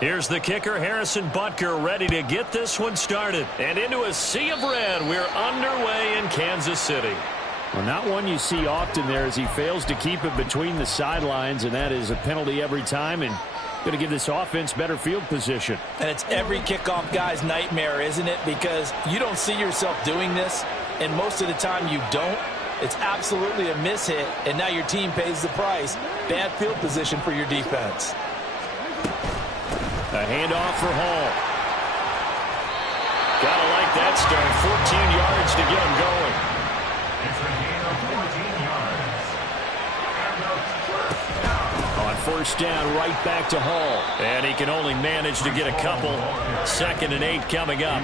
Here's the kicker, Harrison Butker, ready to get this one started. And into a sea of red, we're underway in Kansas City. Well, not one you see often there as he fails to keep it between the sidelines, and that is a penalty every time, and going to give this offense better field position. And it's every kickoff guy's nightmare, isn't it? Because you don't see yourself doing this, and most of the time you don't. It's absolutely a mishit, and now your team pays the price. Bad field position for your defense. A handoff for Hall. Gotta like that start. 14 yards to get him going. It's a gain of 14 yards. On first down, right back to Hall. And he can only manage to get a couple. 2nd and 8 coming up.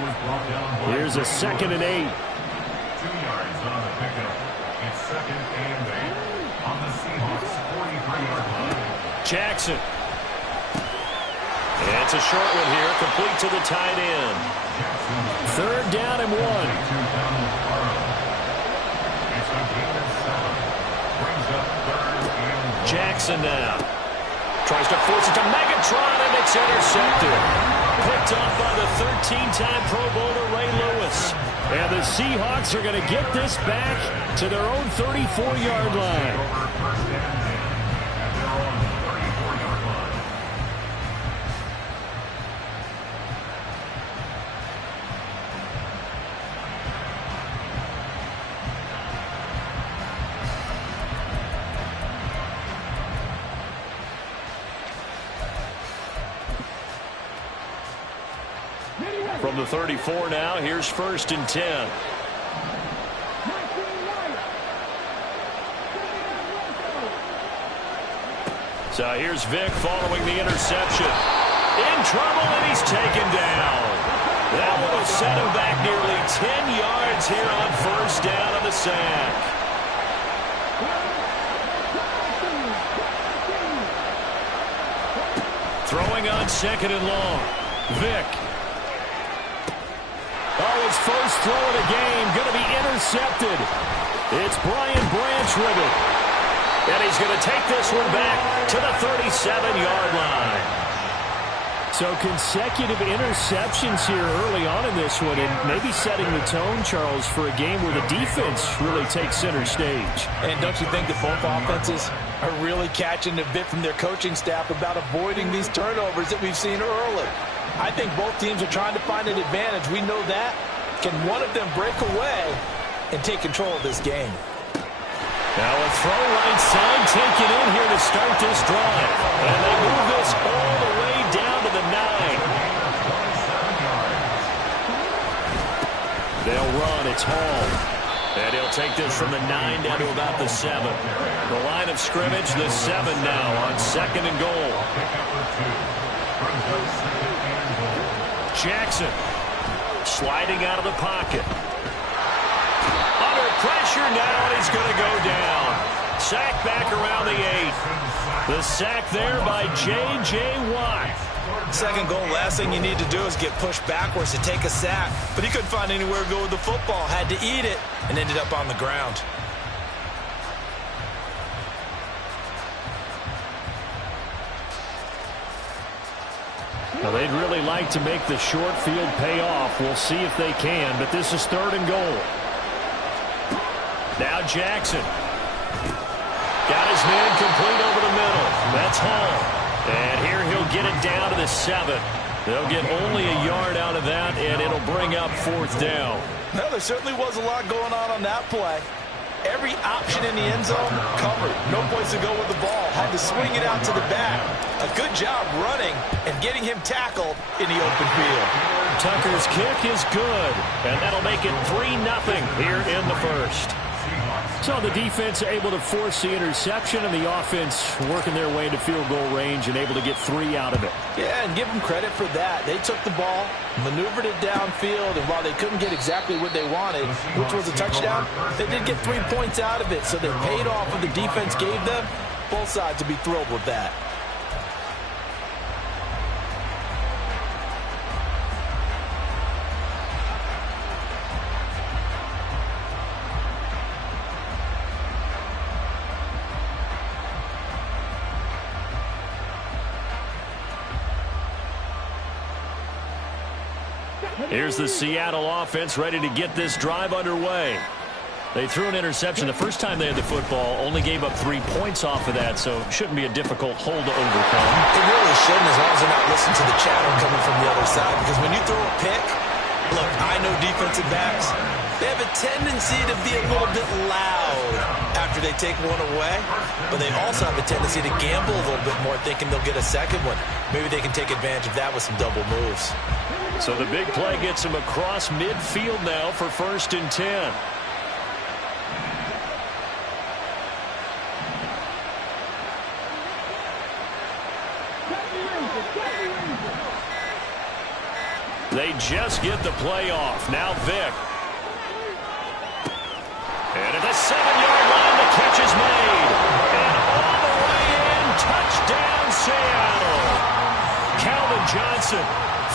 Here's a 2nd and 8. 2 yards on the pickup. It's 2nd and 8 on the Seahawks 43-yard line. Jackson. It's a short one here, complete to the tight end. 3rd down and 1. Jackson now. Tries to force it to Megatron, and it's intercepted. Picked off by the 13-time Pro Bowler Ray Lewis. And the Seahawks are going to get this back to their own 34-yard line. From the 34 now, here's 1st and 10. So here's Vick following the interception. In trouble, and he's taken down. That one will set him back nearly 10 yards here on 1st down on the sack. Throwing on 2nd and long. Vick. Oh, his first throw of the game going to be intercepted. It's Brian Branch with it. And he's going to take this one back to the 37-yard line. So consecutive interceptions here early on in this one, and maybe setting the tone, Charles, for a game where the defense really takes center stage. And don't you think that both offenses are really catching a bit from their coaching staff about avoiding these turnovers that we've seen early? I think both teams are trying to find an advantage. We know that. Can one of them break away and take control of this game? Now a throw right side taken in here to start this drive. And they move this all the way down to the 9. They'll run. It's Hall. And he'll take this from the 9 down to about the 7. The line of scrimmage, the 7 now on 2nd and goal. Jackson sliding out of the pocket. Under pressure now, and he's going to go down. Sack back around the 8. The sack there by J.J. Watt. 2nd goal, last thing you need to do is get pushed backwards to take a sack. But he couldn't find anywhere to go with the football. Had to eat it and ended up on the ground. Now, they'd really like to make the short field pay off. We'll see if they can, but this is 3rd and goal. Now Jackson. Got his man complete over the middle. That's Hall. And here he'll get it down to the 7. They'll get only a yard out of that, and it'll bring up 4th down. Well, there certainly was a lot going on that play. Every option in the end zone covered. No place to go with the ball. Had to swing it out to the back. A good job running and getting him tackled in the open field. Tucker's kick is good, and that'll make it 3-0 here in the 1st. So the defense able to force the interception, and the offense working their way into field goal range and able to get 3 out of it. Yeah, and give them credit for that. They took the ball, maneuvered it downfield, and while they couldn't get exactly what they wanted, which was a touchdown, they did get 3 points out of it. So they paid off what the defense gave them. Both sides would be thrilled with that. Here's the Seattle offense ready to get this drive underway. They threw an interception the first time they had the football, only gave up 3 points off of that, so shouldn't be a difficult hole to overcome. It really shouldn't, as long as they're not listening to the chatter coming from the other side, because when you throw a pick, look, I know defensive backs, they have a tendency to be a little bit loud after they take one away, but they also have a tendency to gamble a little bit more, thinking they'll get a second one. Maybe they can take advantage of that with some double moves. So the big play gets him across midfield now for 1st and 10. They just get the play off. Now Vick. And at the 7-yard line, the catch is made. And all the way in, touchdown Seattle. Calvin Johnson,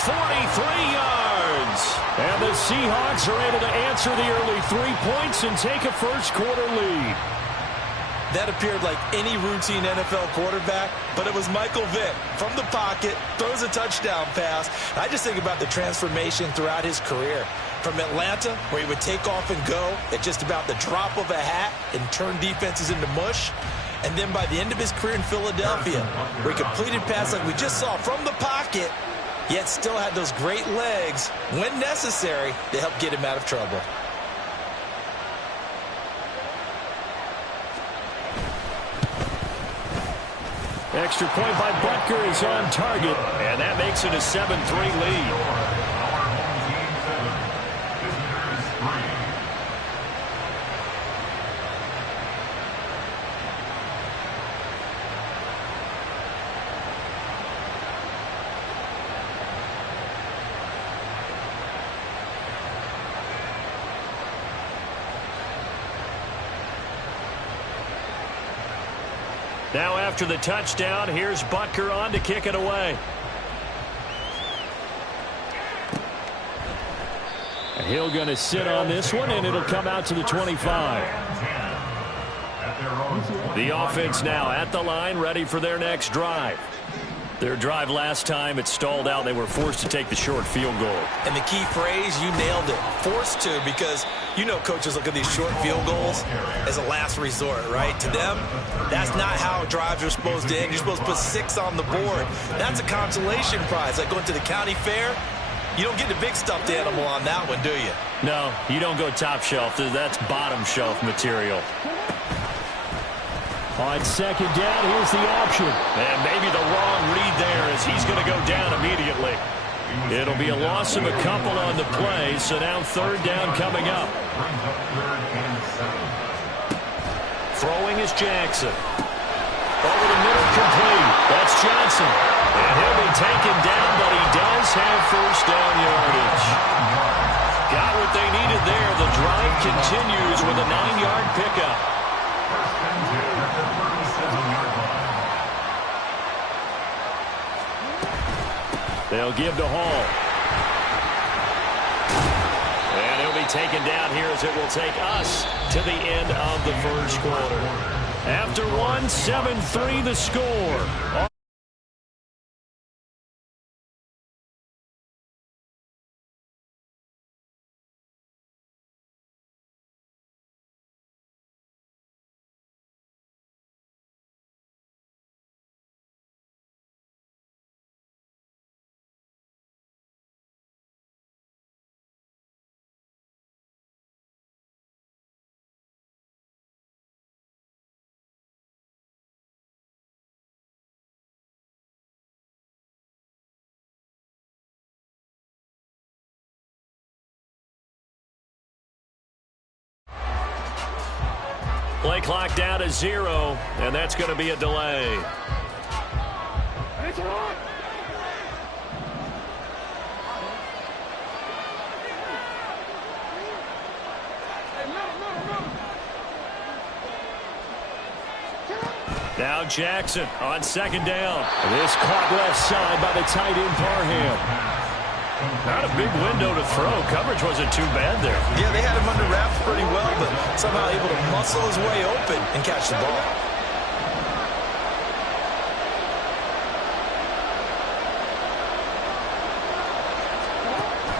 43 yards. And the Seahawks are able to answer the early 3 points and take a first-quarter lead. That appeared like any routine NFL quarterback, but it was Michael Vick from the pocket, throws a touchdown pass. I just think about the transformation throughout his career. From Atlanta, where he would take off and go at just about the drop of a hat and turn defenses into mush. And then by the end of his career in Philadelphia, where he completed passes like we just saw from the pocket, yet still had those great legs, when necessary, to help get him out of trouble. Extra point by Butker is on target, and that makes it a 7-3 lead. Now after the touchdown, here's Butker on to kick it away. Hill going to sit on this one, and it'll come out to the 25. The offense now at the line, ready for their next drive. Their drive last time, it stalled out. They were forced to take the short field goal. And the key phrase, you nailed it. Forced to, because you know coaches look at these short field goals as a last resort, right? To them, that's not how drives are supposed to end. You're supposed to put 6 on the board. That's a consolation prize. Like going to the county fair, you don't get the big stuffed animal on that one, do you? No, you don't go top shelf. That's bottom shelf material. On 2nd down, here's the option. And maybe the wrong read there as he's going to go down immediately. It'll be a loss of a couple on the play, so now 3rd down coming up. Throwing is Jackson. Over the middle, complete. That's Johnson. And he'll be taken down, but he does have 1st down yardage. Got what they needed there. The drive continues with a 9-yard pickup. They'll give to Hall. And he'll be taken down here as it will take us to the end of the first quarter. After one, 7-3 the score. Play clock down to 0, and that's going to be a delay. Now Jackson on 2nd down. This caught left side by the tight end Parham. Not a big window to throw. Coverage wasn't too bad there. Yeah, they had him under wraps pretty well, but somehow able to muscle his way open and catch the ball.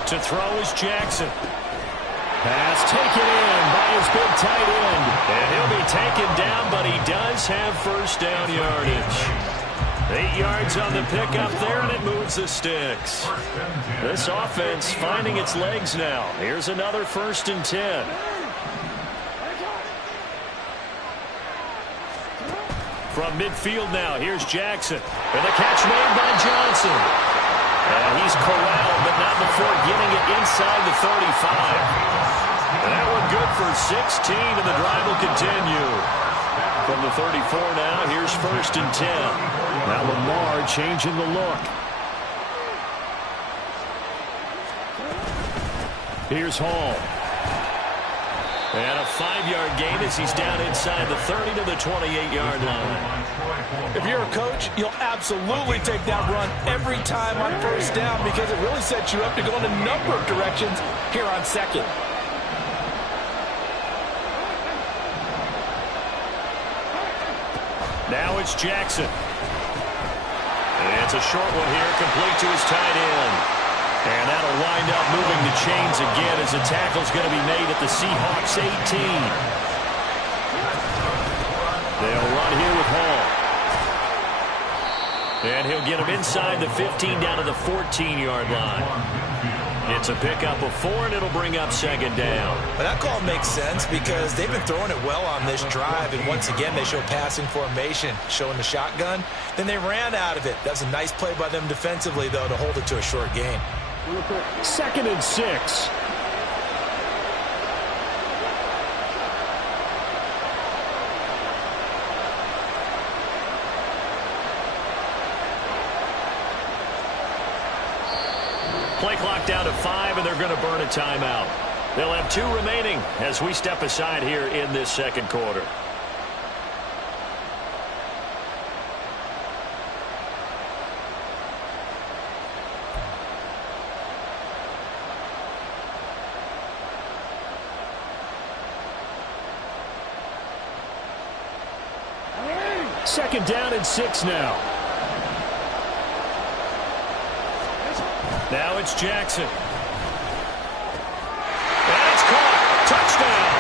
To throw is Jackson. Pass taken in by his big tight end. And he'll be taken down, but he does have first down yardage. 8 yards on the pickup there, and it moves the sticks. This offense finding its legs now. Here's another 1st and 10. From midfield now, here's Jackson. And the catch made by Johnson. And he's corralled, but not before getting it inside the 35. And that one good for 16, and the drive will continue. From the 34 now, here's 1st and 10. Now Lamar changing the look. Here's Hall. And a 5-yard gain as he's down inside the 30 to the 28-yard line. If you're a coach, you'll absolutely take that run every time on 1st down because it really sets you up to go in a number of directions here on 2nd. Now it's Jackson. And it's a short one here, complete to his tight end. And that'll wind up moving the chains again as the tackle's going to be made at the Seahawks 18. They'll run here with Hall. And he'll get him inside the 15 down to the 14-yard line. It's a pickup of 4, and it'll bring up 2nd down. But that call makes sense because they've been throwing it well on this drive, and once again they show passing formation, showing the shotgun. Then they ran out of it. That's a nice play by them defensively, though, to hold it to a short gain. 2nd and 6. Play clock down to 5, and they're going to burn a timeout. They'll have 2 remaining as we step aside here in this 2nd quarter. Second down and 6 now. Now it's Jackson. And it's caught. Touchdown.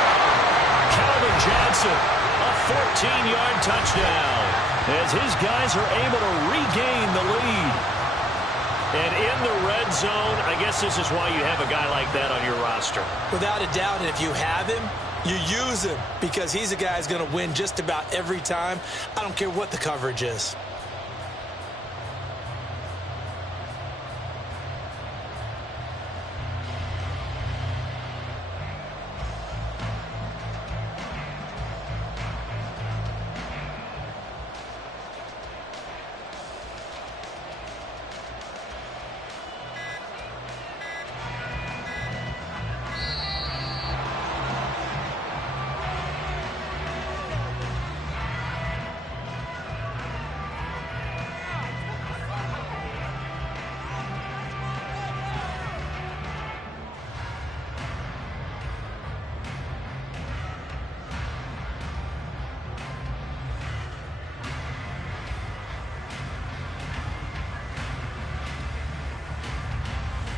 Calvin Johnson, a 14-yard touchdown. As his guys are able to regain the lead. And in the red zone, I guess this is why you have a guy like that on your roster. Without a doubt, and if you have him, you use him because he's a guy who's going to win just about every time. I don't care what the coverage is.